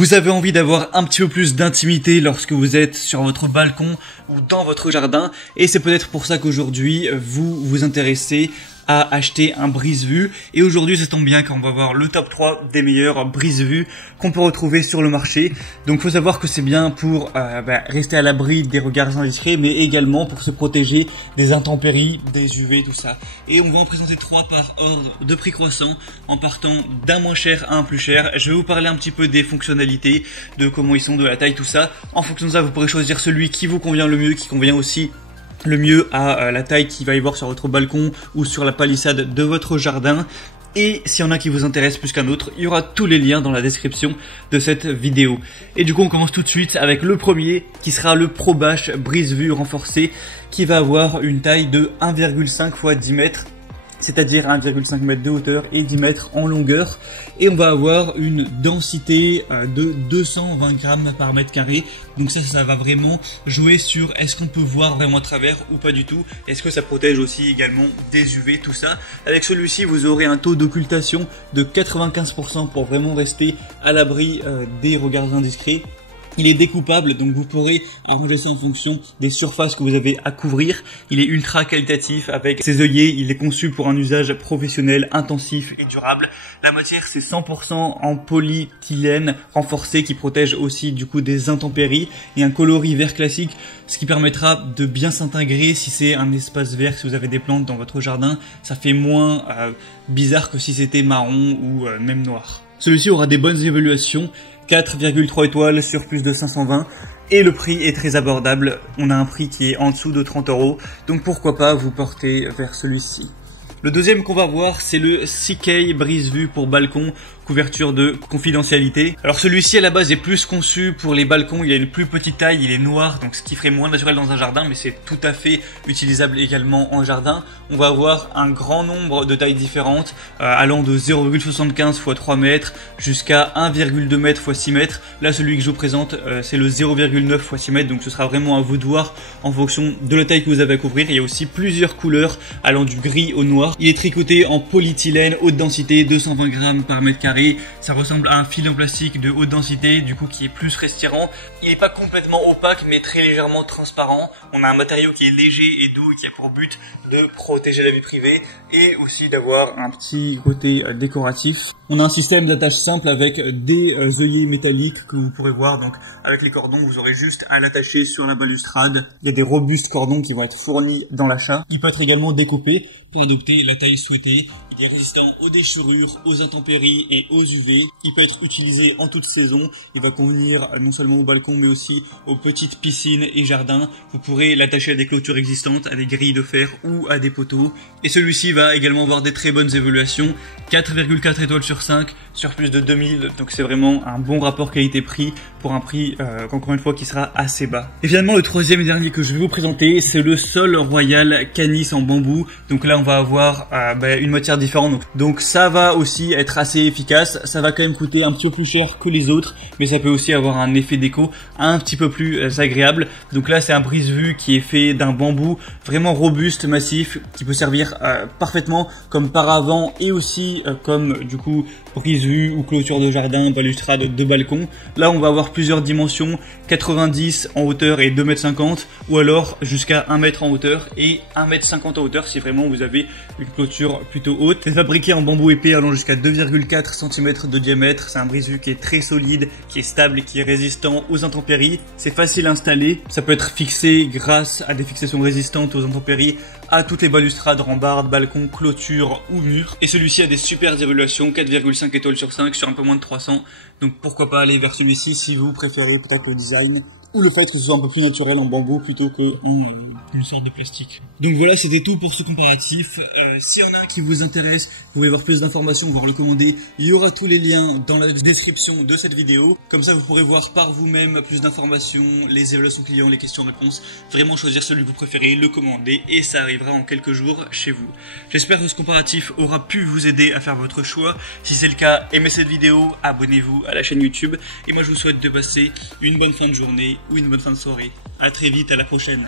Vous avez envie d'avoir un petit peu plus d'intimité lorsque vous êtes sur votre balcon ou dans votre jardin, et c'est peut-être pour ça qu'aujourd'hui vous vous intéressez à acheter un brise-vue. Et aujourd'hui, ça tombe bien car on va voir le top 3 des meilleurs brise-vue qu'on peut retrouver sur le marché. Donc faut savoir que c'est bien pour rester à l'abri des regards indiscrets, mais également pour se protéger des intempéries, des UV, tout ça. Et on va en présenter 3 par ordre de prix croissant, en partant d'un moins cher à un plus cher. Je vais vous parler un petit peu des fonctionnalités, de comment ils sont, de la taille, tout ça. En fonction de ça, vous pourrez choisir celui qui vous convient le mieux, qui convient aussi le mieux à la taille qu'il va y avoir sur votre balcon ou sur la palissade de votre jardin. Et s'il y en a qui vous intéressent plus qu'un autre, il y aura tous les liens dans la description de cette vidéo. Et du coup, on commence tout de suite avec le premier qui sera le ProBash brise-vue renforcé, qui va avoir une taille de 1,5 x 10 mètres. C'est-à-dire 1,5 mètre de hauteur et 10 mètres en longueur. Et on va avoir une densité de 220 grammes par mètre carré. Donc ça va vraiment jouer sur est-ce qu'on peut voir vraiment à travers ou pas du tout. Est-ce que ça protège aussi également des UV, tout ça. Avec celui-ci, vous aurez un taux d'occultation de 95% pour vraiment rester à l'abri des regards indiscrets. Il est découpable, donc vous pourrez arranger ça en fonction des surfaces que vous avez à couvrir. Il est ultra qualitatif avec ses œillets. Il est conçu pour un usage professionnel, intensif et durable. La matière, c'est 100% en polyéthylène renforcé qui protège aussi du coup des intempéries, et un coloris vert classique, ce qui permettra de bien s'intégrer si c'est un espace vert, si vous avez des plantes dans votre jardin. Ça fait moins bizarre que si c'était marron ou même noir. Celui-ci aura des bonnes évaluations. 4,3 étoiles sur plus de 520, et le prix est très abordable. On a un prix qui est en dessous de 30 €, donc pourquoi pas vous porter vers celui-ci. Le deuxième qu'on va voir, c'est le CK brise-vue pour balcon, couverture de confidentialité. Alors celui-ci à la base est plus conçu pour les balcons, il a une plus petite taille, il est noir, donc ce qui ferait moins naturel dans un jardin, mais c'est tout à fait utilisable également en jardin. On va avoir un grand nombre de tailles différentes, allant de 0,75 x 3 mètres jusqu'à 1,2 m x 6 mètres. Là, celui que je vous présente, c'est le 0,9 x 6 mètres, donc ce sera vraiment à vous de voir en fonction de la taille que vous avez à couvrir. Il y a aussi plusieurs couleurs allant du gris au noir. Il est tricoté en polyéthylène haute densité, 220 grammes par mètre carré. Ça ressemble à un fil en plastique de haute densité, du coup qui est plus respirant. Il n'est pas complètement opaque, mais très légèrement transparent. On a un matériau qui est léger et doux et qui a pour but de protéger la vie privée et aussi d'avoir un petit côté décoratif. On a un système d'attache simple avec des œillets métalliques que vous pourrez voir. Donc avec les cordons, vous aurez juste à l'attacher sur la balustrade. Il y a des robustes cordons qui vont être fournis dans l'achat. Il peut être également découpé pour adopter la taille souhaitée. Il est résistant aux déchirures, aux intempéries et aux UV. Il peut être utilisé en toute saison. Il va convenir non seulement au balcon mais aussi aux petites piscines et jardins. Vous pourrez l'attacher à des clôtures existantes, à des grilles de fer ou à des poteaux. Et celui-ci va également avoir des très bonnes évaluations. 4,4 étoiles sur 5 sur plus de 2000. Donc c'est vraiment un bon rapport qualité-prix pour un prix encore une fois qui sera assez bas. Et finalement le troisième et dernier que je vais vous présenter, c'est le Sol Royal Canis en bambou. Donc là on va avoir une matière différente. Donc ça va aussi être assez efficace. Ça va quand même coûter un petit peu plus cher que les autres, mais ça peut aussi avoir un effet déco un petit peu plus agréable. Donc là c'est un brise-vue qui est fait d'un bambou vraiment robuste, massif, qui peut servir parfaitement comme paravent et aussi comme du coup brise-vue ou clôture de jardin, balustrade de balcon. Là on va avoir plusieurs dimensions, 90 en hauteur et 2,50 m, ou alors jusqu'à 1 m en hauteur et 1,50 m en hauteur si vraiment vous avez une clôture plutôt haute. C'est fabriqué en bambou épais allant jusqu'à 2,4 cm de diamètre. C'est un brise-vue qui est très solide, qui est stable et qui est résistant aux intempéries. C'est facile à installer. Ça peut être fixé grâce à des fixations résistantes aux intempéries à toutes les balustrades, rambardes, balcons, clôtures ou murs. Et celui-ci a des super évaluations, 4,5 étoiles sur 5 sur un peu moins de 300. Donc pourquoi pas aller vers celui-ci si vous préférez peut-être le design ou le fait que ce soit un peu plus naturel en bambou plutôt qu'en une sorte de plastique. Donc voilà, c'était tout pour ce comparatif. S'il y en a qui vous intéresse, vous pouvez avoir plus d'informations, voire le commander. Il y aura tous les liens dans la description de cette vidéo. Comme ça, vous pourrez voir par vous-même plus d'informations, les évaluations clients, les questions-réponses. Vraiment choisir celui que vous préférez, le commander et ça arrivera en quelques jours chez vous. J'espère que ce comparatif aura pu vous aider à faire votre choix. Si c'est le cas, aimez cette vidéo, abonnez-vous à la chaîne YouTube. Et moi, je vous souhaite de passer une bonne fin de journée ou une bonne fin de soirée. À très vite, à la prochaine.